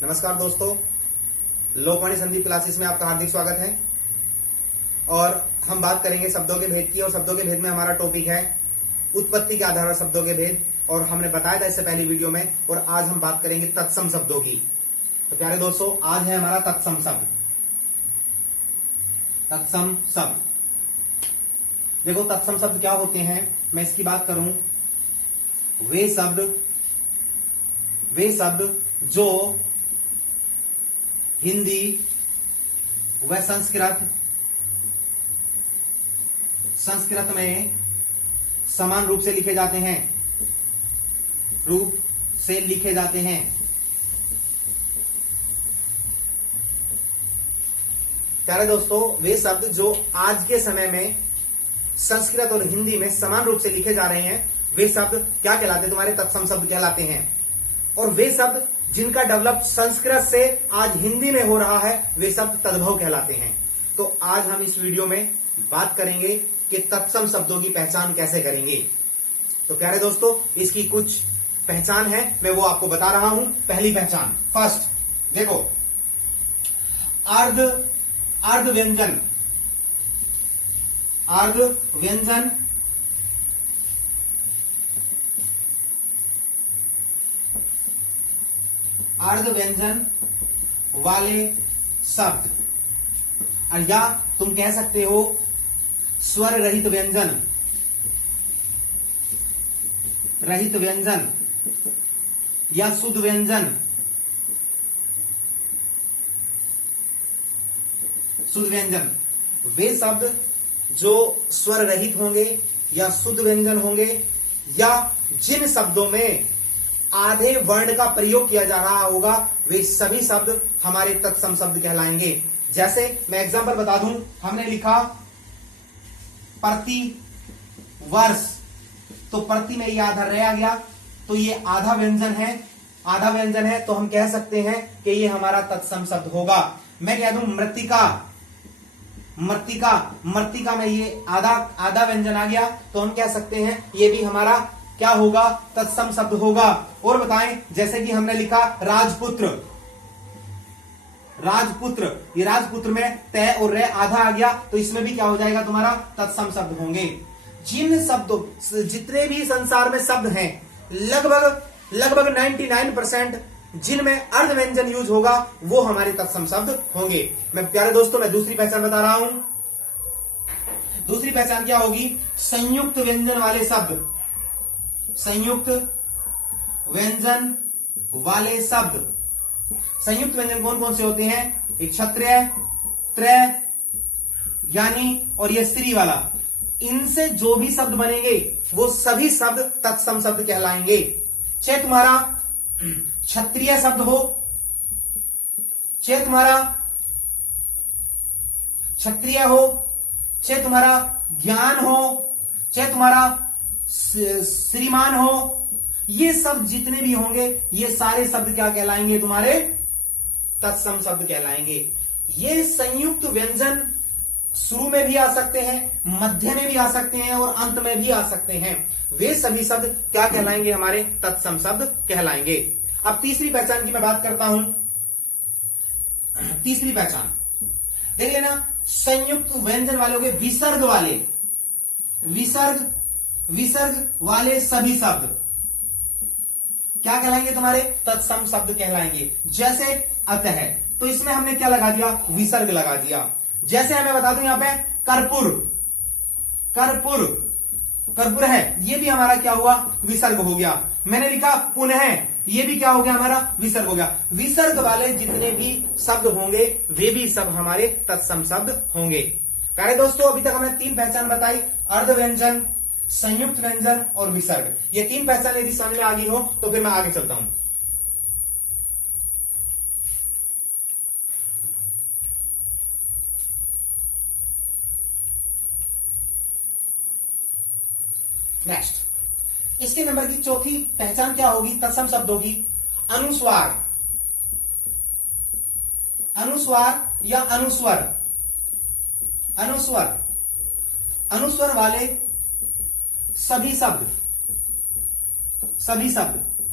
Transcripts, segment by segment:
नमस्कार दोस्तों, लोकवाणी संदीप क्लासेस में आपका हार्दिक स्वागत है। और हम बात करेंगे शब्दों के भेद की। और शब्दों के भेद में हमारा टॉपिक है उत्पत्ति के आधार पर शब्दों के भेद। और हमने बताया था इससे पहली वीडियो में। और आज हम बात करेंगे तत्सम शब्दों की। तो प्यारे दोस्तों, आज है हमारा तत्सम शब्द। तत्सम शब्द, देखो तत्सम शब्द क्या होते हैं। मैं इसकी बात करूं, वे शब्द जो हिंदी व संस्कृत में समान रूप से लिखे जाते हैं। प्यारे दोस्तों, वे शब्द जो आज के समय में संस्कृत और हिंदी में समान रूप से लिखे जा रहे हैं, वे शब्द क्या कहलाते हैं? तुम्हारे तत्सम शब्द कहलाते हैं। और वे शब्द जिनका डेवलप संस्कृत से आज हिंदी में हो रहा है, वे शब्द तद्भव कहलाते हैं। तो आज हम इस वीडियो में बात करेंगे कि तत्सम शब्दों की पहचान कैसे करेंगे। तो प्यारे दोस्तों, इसकी कुछ पहचान है, मैं वो आपको बता रहा हूं। पहली पहचान, फर्स्ट देखो, अर्ध व्यंजन। अर्ध व्यंजन वाले शब्द, और या तुम कह सकते हो स्वर रहित व्यंजन या शुद्ध व्यंजन। वे शब्द जो स्वर रहित होंगे या शुद्ध व्यंजन होंगे, या जिन शब्दों में आधे वर्ण का प्रयोग किया जा रहा होगा, वे सभी शब्द हमारे तत्सम शब्द कहलाएंगे। जैसे मैं एग्जांपल बता दूं, हमने लिखा प्रति वर्ष, तो प्रति में ये आधा रह गया, तो ये आधा व्यंजन है, तो हम कह सकते हैं कि ये हमारा तत्सम शब्द होगा। मैं कह दूं मृत्तिका में ये आधा व्यंजन आ गया, तो हम कह सकते हैं ये भी हमारा क्या होगा? तत्सम शब्द होगा। और बताएं, जैसे कि हमने लिखा राजपुत्र, ये राजपुत्र में तय और रे आधा आ गया, तो इसमें भी क्या हो जाएगा? तुम्हारा तत्सम शब्द होंगे। जिन शब्दों, जितने भी संसार में शब्द हैं, लगभग 99% जिनमें अर्ध व्यंजन यूज होगा, वो हमारे तत्सम शब्द होंगे। मैं प्यारे दोस्तों, मैं दूसरी पहचान बता रहा हूं। दूसरी पहचान क्या होगी? संयुक्त व्यंजन वाले शब्द। संयुक्त व्यंजन कौन कौन से होते हैं? एक क्षत्रिय, त्रय, ज्ञानी और ये स्त्री वाला। इनसे जो भी शब्द बनेंगे, वो सभी शब्द तत्सम शब्द कहलाएंगे। चाहे तुम्हारा क्षत्रिय शब्द हो, चाहे तुम्हारा क्षत्रिय हो, चाहे तुम्हारा ज्ञान हो, चाहे तुम्हारा श्रीमान हो, ये सब जितने भी होंगे, ये सारे शब्द क्या कहलाएंगे? तुम्हारे तत्सम शब्द कहलाएंगे। ये संयुक्त व्यंजन शुरू में भी आ सकते हैं, मध्य में भी आ सकते हैं और अंत में भी आ सकते हैं। वे सभी शब्द क्या कहलाएंगे? हमारे तत्सम शब्द कहलाएंगे। अब तीसरी पहचान की मैं बात करता हूं। तीसरी पहचान देख लेना, संयुक्त व्यंजन वाले हो गए विसर्ग वाले सभी शब्द क्या कहलाएंगे? तुम्हारे तत्सम शब्द कहलाएंगे। जैसे अतः है, तो इसमें हमने क्या लगा दिया? विसर्ग लगा दिया। जैसे हमें बता दूं, यहां पे कर्पूर है, ये भी हमारा क्या हुआ? विसर्ग हो गया। मैंने लिखा पुनः, ये भी क्या हो गया? हमारा विसर्ग हो गया। विसर्ग वाले जितने भी शब्द होंगे, वे भी सब हमारे तत्सम शब्द होंगे। प्यारे दोस्तों, अभी तक हमने 3 पहचान बताई, अर्ध व्यंजन, संयुक्त व्यंजन और विसर्ग। ये 3 पहचान यदि समझ में आ गई हो, तो फिर मैं आगे चलता हूं। नेक्स्ट, इसके नंबर की चौथी पहचान क्या होगी तत्सम शब्दों की? अनुस्वार या अनुस्वर वाले सभी शब्द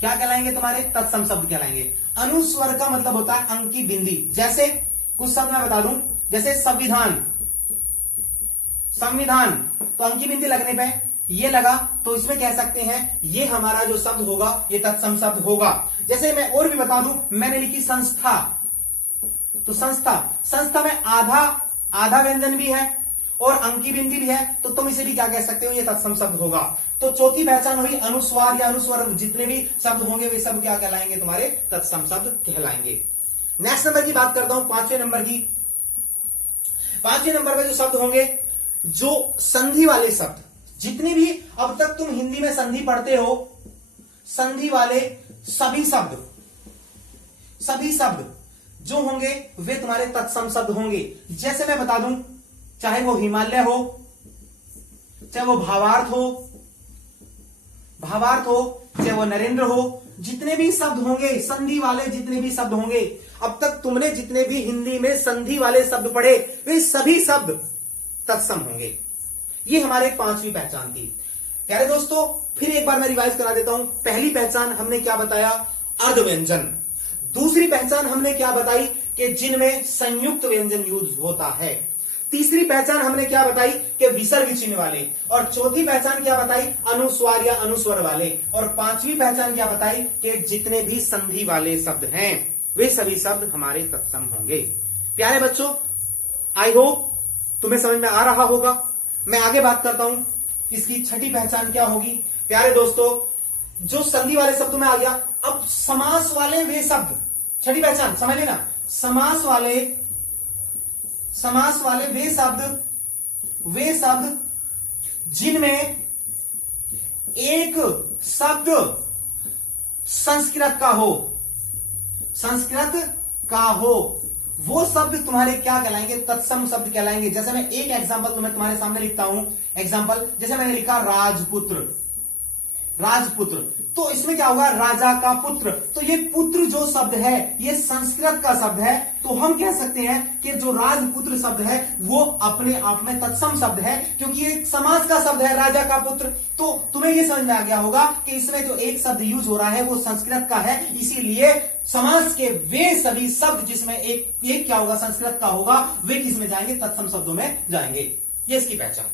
क्या कहलाएंगे तुम्हारे? तत्सम शब्द कहलाएंगे। अनुस्वर का मतलब होता है अंकी बिंदी। जैसे कुछ शब्द मैं बता दूं, जैसे संविधान, संविधान, तो अंकी बिंदी लगने पे ये लगा, तो इसमें कह सकते हैं ये हमारा जो शब्द होगा ये तत्सम शब्द होगा। जैसे मैं और भी बता दूं, मैंने लिखी संस्था, तो संस्था, संस्था में आधा व्यंजन भी है और अंकी बिंदी भी है, तो तुम इसे भी क्या कह सकते हो? ये तत्सम शब्द होगा। तो चौथी पहचान हुई अनुस्वार या अनुस्वर, जितने भी शब्द होंगे वे सब क्या कहलाएंगे? तुम्हारे तत्सम शब्द कहलाएंगे। नेक्स्ट नंबर की बात करता हूं, पांचवें नंबर की। पांचवें नंबर में जो शब्द होंगे, जो संधि वाले शब्द, जितने भी अब तक तुम हिंदी में संधि पढ़ते हो, संधि वाले सभी शब्द जो होंगे वे तुम्हारे तत्सम शब्द होंगे। जैसे मैं बता दूं, चाहे वो हिमालय हो, चाहे वो भावार्थ हो, चाहे वो नरेंद्र हो, जितने भी शब्द होंगे संधि वाले, जितने भी शब्द होंगे, अब तक तुमने जितने भी हिंदी में संधि वाले शब्द पढ़े वे सभी शब्द तत्सम होंगे। ये हमारे पांचवी पहचान थी। प्यारे दोस्तों, फिर एक बार मैं रिवाइज करा देता हूं। पहली पहचान हमने क्या बताया? अर्ध व्यंजन। दूसरी पहचान हमने क्या बताई? कि जिनमें संयुक्त व्यंजन यूज होता है। तीसरी पहचान हमने क्या बताई? कि विसर्ग चिन्ह वाले। और चौथी पहचान क्या बताई? अनुस्वार या अनुस्वर वाले। और पांचवी पहचान क्या बताई? कि जितने भी संधि वाले शब्द हैं वे सभी शब्द हमारे तत्सम होंगे। प्यारे बच्चों, आई होप तुम्हें समझ में आ रहा होगा। मैं आगे बात करता हूं, इसकी छठी पहचान क्या होगी? प्यारे दोस्तों, जो संधि वाले शब्द में आ गया, अब समास वाले वे शब्द, छठी पहचान समझ लेना, समास वाले वे शब्द जिनमें एक शब्द संस्कृत का हो, वो शब्द तुम्हारे क्या कहलाएंगे? तत्सम शब्द कहलाएंगे। जैसे मैं एक एग्जांपल तुम्हारे सामने लिखता हूं। एग्जांपल जैसे मैंने लिखा राजपुत्र, तो इसमें क्या होगा? राजा का पुत्र। तो ये पुत्र जो शब्द है ये संस्कृत का शब्द है, तो हम कह सकते हैं कि जो राजपुत्र शब्द है वो अपने आप में तत्सम शब्द है, क्योंकि ये समास का शब्द है, राजा का पुत्र। तो तुम्हें ये समझ में आ गया होगा कि इसमें जो एक शब्द यूज हो रहा है वो संस्कृत का है, इसीलिए समास के वे सभी शब्द जिसमें एक क्या होगा? संस्कृत का होगा, वे किस में जाएंगे? तत्सम शब्दों में जाएंगे। ये इसकी पहचान।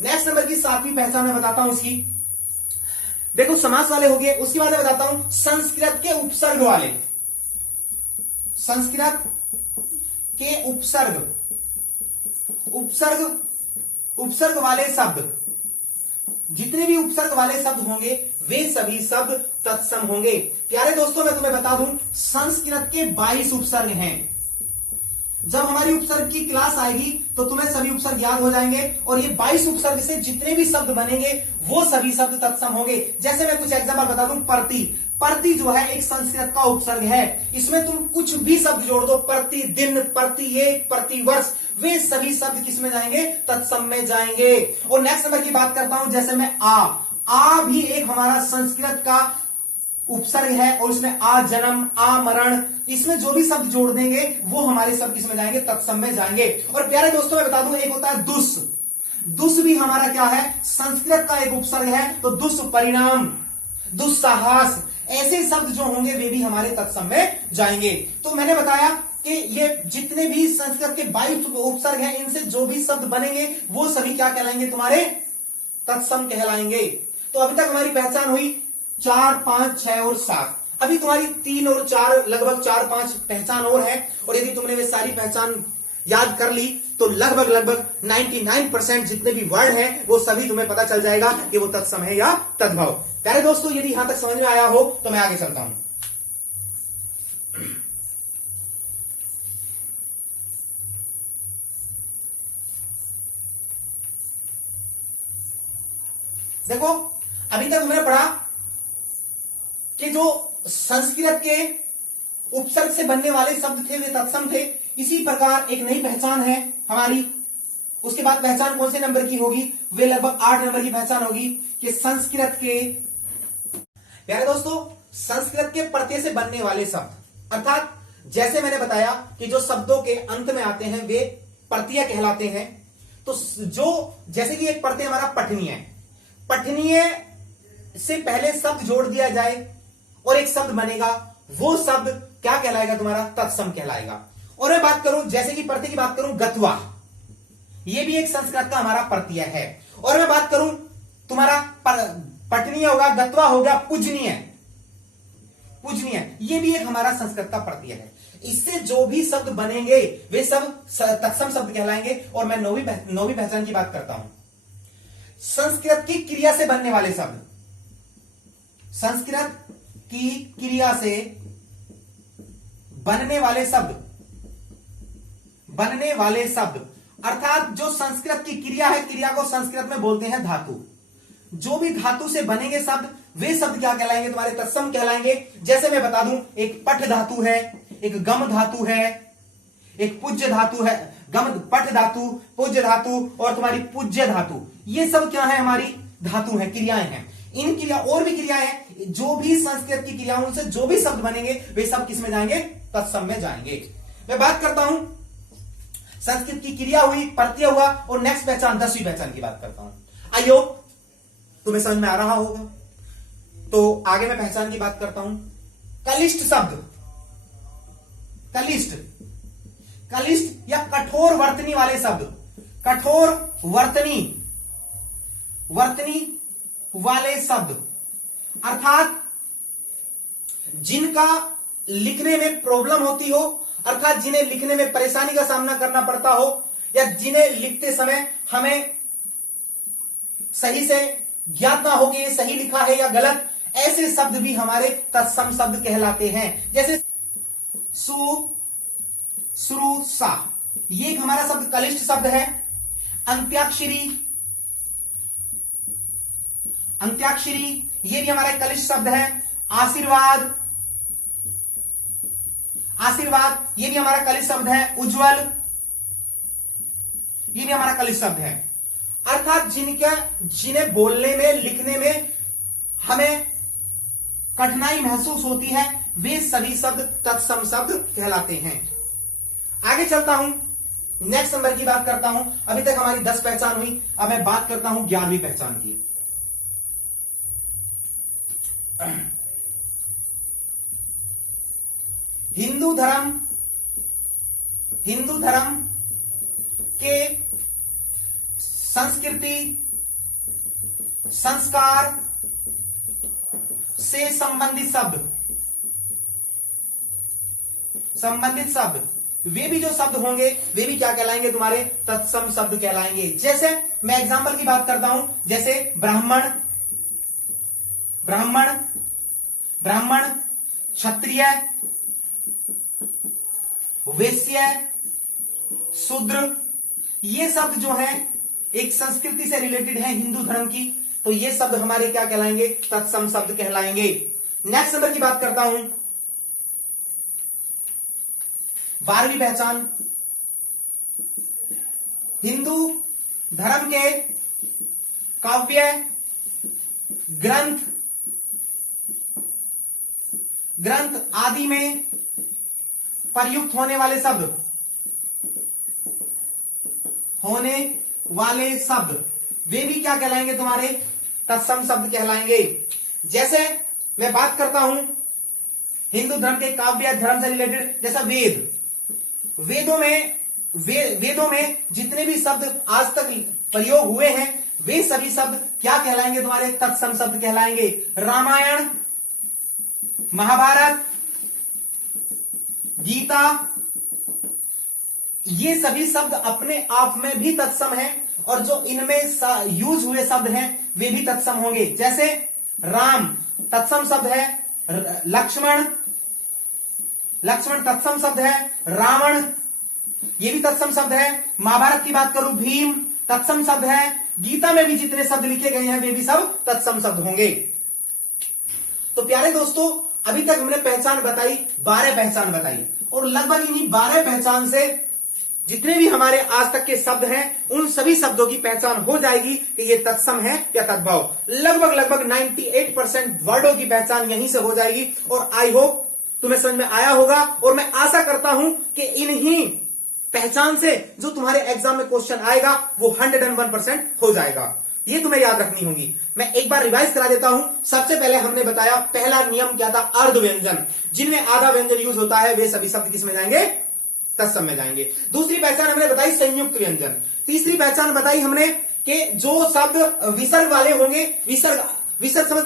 नेक्स्ट नंबर की सातवीं पहचान मैं बताता हूं इसकी। देखो, समास वाले हो गए, उसके बाद मैं बताता हूं संस्कृत के उपसर्ग वाले। संस्कृत के उपसर्ग वाले शब्द, जितने भी उपसर्ग वाले शब्द होंगे वे सभी शब्द तत्सम होंगे। प्यारे दोस्तों, मैं तुम्हें बता दूं, संस्कृत के 22 उपसर्ग हैं। जब हमारी उपसर्ग की क्लास आएगी तो तुम्हें सभी उपसर्ग याद हो जाएंगे, और ये 22 उपसर्ग से जितने भी शब्द बनेंगे वो सभी शब्द तत्सम होंगे। जैसे मैं कुछ एग्जांपल बता दूं, प्रति जो है एक संस्कृत का उपसर्ग है, इसमें तुम कुछ भी शब्द जोड़ दो, प्रतिदिन, प्रति एक, प्रतिवर्ष, वे सभी शब्द किस में जाएंगे? तत्सम में जाएंगे। और नेक्स्ट नंबर की बात करता हूं, जैसे मैं आ भी एक हमारा संस्कृत का उपसर्ग है, और इसमें आ जन्म, आ मरण, इसमें जो भी शब्द जोड़ देंगे वो हमारे शब्द किसमें जाएंगे? तत्सम में जाएंगे। और प्यारे दोस्तों, मैं बता दूं, एक होता है दुस भी हमारा क्या है? संस्कृत का एक उपसर्ग है। तो दुष्परिणाम, दुस्साहस, ऐसे शब्द जो होंगे वे भी हमारे तत्सम में जाएंगे। तो मैंने बताया कि ये जितने भी संस्कृत के 22 उपसर्ग हैं, इनसे जो भी शब्द बनेंगे वो सभी क्या कहलाएंगे? तुम्हारे तत्सम कहलाएंगे। तो अभी तक हमारी पहचान हुई 4, 5, 6 और 7। अभी तुम्हारी 3 और 4 लगभग 4-5 पहचान और है, और यदि तुमने वे सारी पहचान याद कर ली तो लगभग 99% जितने भी वर्ड हैं वो सभी तुम्हें पता चल जाएगा कि वो तत्सम है या तद्भव। प्यारे दोस्तों, यदि यहां तक समझ में आया हो तो मैं आगे चलता हूं। देखो, अभी तक हमने पढ़ा कि जो संस्कृत के उपसर्ग से बनने वाले शब्द थे वे तत्सम थे। इसी प्रकार एक नई पहचान है हमारी। उसके बाद पहचान कौन से नंबर की होगी? वे लगभग 8 नंबर की पहचान होगी कि संस्कृत के, प्यारे दोस्तों, संस्कृत के प्रत्यय से बनने वाले शब्द, अर्थात जैसे मैंने बताया कि जो शब्दों के अंत में आते हैं वे प्रत्यय कहलाते हैं। तो जो जैसे कि एक प्रत्यय हमारा पठनीय है, पठनीय से पहले शब्द जोड़ दिया जाए और एक शब्द बनेगा, वो शब्द क्या कहलाएगा तुम्हारा? तत्सम कहलाएगा। और मैं बात करूं, जैसे कि प्रत्यय की बात करूं, गत्वा, ये भी एक संस्कृत का हमारा प्रत्यय है। और मैं बात करूं तुम्हारा पठनीय होगा, गत्वा हो गया पूजनीय, पूजनीय, ये भी एक हमारा संस्कृत का प्रत्यय है। इससे जो भी शब्द बनेंगे वे सब तत्सम शब्द कहलाएंगे। और मैं नौवीं पहचान की बात करता हूं, संस्कृत की क्रिया से बनने वाले शब्द, संस्कृत की क्रिया से बनने वाले शब्द, बनने वाले शब्द अर्थात जो संस्कृत की क्रिया है, क्रिया को संस्कृत में बोलते हैं धातु। जो भी धातु से बनेंगे शब्द, वे शब्द क्या कहलाएंगे? तुम्हारे तत्सम कहलाएंगे। जैसे मैं बता दूं, एक पठ धातु है, एक गम धातु है, एक पूज्य धातु है, गम पठ धातु, पूज्य धातु और तुम्हारी पूज्य धातु, ये सब क्या है? हमारी धातु है, क्रियाएं हैं। इन क्रिया और भी क्रियाएं हैं, जो भी संस्कृत की क्रियाओं से जो भी शब्द बनेंगे वे सब किस में जाएंगे? तत्सम में जाएंगे। मैं बात करता हूं, संस्कृत की क्रिया हुई, प्रत्यय हुआ, और नेक्स्ट पहचान 10वीं पहचान की बात करता हूं। आइयो, तुम्हें समझ में आ रहा होगा, तो आगे मैं पहचान की बात करता हूं। कलिष्ठ शब्द, कलिष्ठ, कलिष्ठ या कठोर वर्तनी वाले शब्द, कठोर वर्तनी, वर्तनी वाले शब्द अर्थात जिनका लिखने में प्रॉब्लम होती हो, अर्थात जिन्हें लिखने में परेशानी का सामना करना पड़ता हो, या जिन्हें लिखते समय हमें सही से ज्ञात ना हो कि ये सही लिखा है या गलत, ऐसे शब्द भी हमारे तत्सम शब्द कहलाते हैं। जैसे सु, श्रु, सा, ये एक हमारा शब्द कलिष्ठ शब्द है। अंत्याक्षरी, अंत्याक्षरी, ये भी हमारा कलिष्ठ शब्द है। आशीर्वाद, आशीर्वाद, ये भी हमारा कलिष्ठ शब्द है। उज्जवल, ये भी हमारा कलिष्ठ शब्द है। अर्थात जिन्हें बोलने में, लिखने में हमें कठिनाई महसूस होती है, वे सभी शब्द तत्सम शब्द कहलाते हैं। आगे चलता हूं, नेक्स्ट नंबर की बात करता हूं। अभी तक हमारी 10 पहचान हुई, अब मैं बात करता हूं 11वीं पहचान की। हिंदू धर्म, हिंदू धर्म के संस्कृति, संस्कार से संबंधित शब्द, संबंधित शब्द, वे भी जो शब्द होंगे वे भी क्या कहलाएंगे? तुम्हारे तत्सम शब्द कहलाएंगे। जैसे मैं एग्जांपल की बात करता हूं, जैसे ब्राह्मण, ब्राह्मण, ब्राह्मण, क्षत्रिय, वैश्य, शूद्र, ये शब्द जो हैं एक संस्कृति से रिलेटेड है हिंदू धर्म की, तो ये शब्द हमारे क्या कहलाएंगे? तत्सम शब्द कहलाएंगे। नेक्स्ट नंबर की बात करता हूं, 12वीं पहचान। हिंदू धर्म के काव्य, ग्रंथ, ग्रंथ आदि में प्रयुक्त होने वाले शब्द, होने वाले शब्द, वे भी क्या कहलाएंगे? तुम्हारे तत्सम शब्द कहलाएंगे। जैसे मैं बात करता हूं हिंदू धर्म के काव्य, धर्म से रिलेटेड, जैसा वेद, वेदों में जितने भी शब्द आज तक प्रयोग हुए हैं, वे सभी शब्द क्या कहलाएंगे? तुम्हारे तत्सम शब्द कहलाएंगे। रामायण, महाभारत, गीता, ये सभी शब्द अपने आप में भी तत्सम हैं, और जो इनमें यूज हुए शब्द हैं वे भी तत्सम होंगे। जैसे राम तत्सम शब्द है, लक्ष्मण, लक्ष्मण तत्सम शब्द है, रावण ये भी तत्सम शब्द है। महाभारत की बात करूं, भीम तत्सम शब्द है। गीता में भी जितने शब्द लिखे गए हैं वे भी सब तत्सम शब्द होंगे। तो प्यारे दोस्तों, अभी तक हमने पहचान बताई, 12 पहचान बताई, और लगभग इन्हीं 12 पहचान से जितने भी हमारे आज तक के शब्द हैं उन सभी शब्दों की पहचान हो जाएगी कि ये तत्सम है या तद्भव। लगभग 98% वर्डों की पहचान यहीं से हो जाएगी, और आई होप तुम्हें समझ में आया होगा, और मैं आशा करता हूं कि इन्हीं पहचान से जो तुम्हारे एग्जाम में क्वेश्चन आएगा वो 101% हो जाएगा। ये तुम्हें याद रखनी होगी। मैं एक बार रिवाइज करा देता हूं। सबसे पहले हमने बताया पहला नियम क्या था, अर्ध व्यंजन, जिनमें आधा व्यंजन यूज होता है वे सभी शब्द किस में जाएंगे, तत्सम में जाएंगे। दूसरी पहचान हमने बताई संयुक्त व्यंजन। तीसरी पहचान बताई हमने कि जो शब्द विसर्ग वाले होंगे, विसर्ग समझ,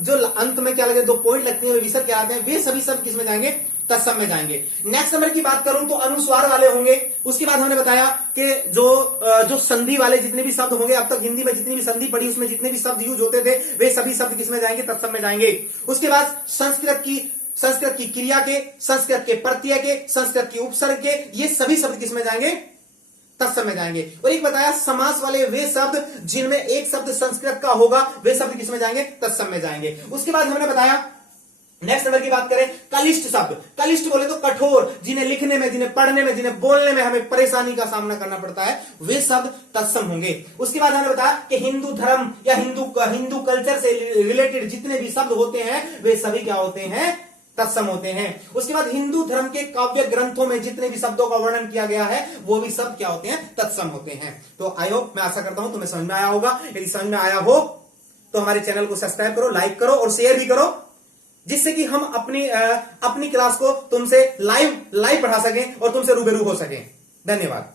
जो अंत में क्या लगे, दो पॉइंट लगते हैं, विसर्ग क्या आते हैं, वे सभी शब्द किसमें जाएंगे, तत्सम में जाएंगे। नेक्स्ट नंबर की बात करूं तो अनुस्वार वाले होंगे। उसके बाद हमने बताया कि जो संधि वाले जितने भी शब्द होंगे, अब तक हिंदी में जितनी भी संधि पढ़ी उसमें जितने भी शब्द यूज होते थे वे सभी शब्द किसमें जाएंगे, तत्सम में जाएंगे। उसके बाद संस्कृत की क्रिया के, संस्कृत के प्रत्यय के, संस्कृत की उपसर्ग के, ये सभी शब्द किसमें जाएंगे, तत्सम में जाएंगे। और एक बताया समास वाले वे शब्द जिनमें एक शब्द संस्कृत का होगा वे शब्द किसमें जाएंगे, तत्सम में जाएंगे। उसके बाद हमने बताया नेक्स्ट नंबर की बात करें, कलिष्ठ शब्द। कलिष्ठ बोले तो कठोर, जिन्हें लिखने में, जिन्हें पढ़ने में, जिन्हें बोलने में हमें परेशानी का सामना करना पड़ता है, वे शब्द तत्सम होंगे। उसके बाद हमने बताया कि हिंदू धर्म या हिंदू कल्चर से रिलेटेड जितने भी शब्द होते हैं वे सभी क्या होते हैं, तत्सम होते हैं। उसके बाद हिंदू धर्म के काव्य ग्रंथों में जितने भी शब्दों का वर्णन किया गया है वो भी शब्द क्या होते हैं, तत्सम होते हैं। तो आई होप, मैं आशा करता हूं तुम्हें समझ में आया होगा। यदि समझ में आया हो तो हमारे चैनल को सब्सक्राइब करो, लाइक करो और शेयर भी करो, जिससे कि हम अपनी क्लास को तुमसे लाइव पढ़ा सकें और तुमसे रूबरू हो सकें। धन्यवाद।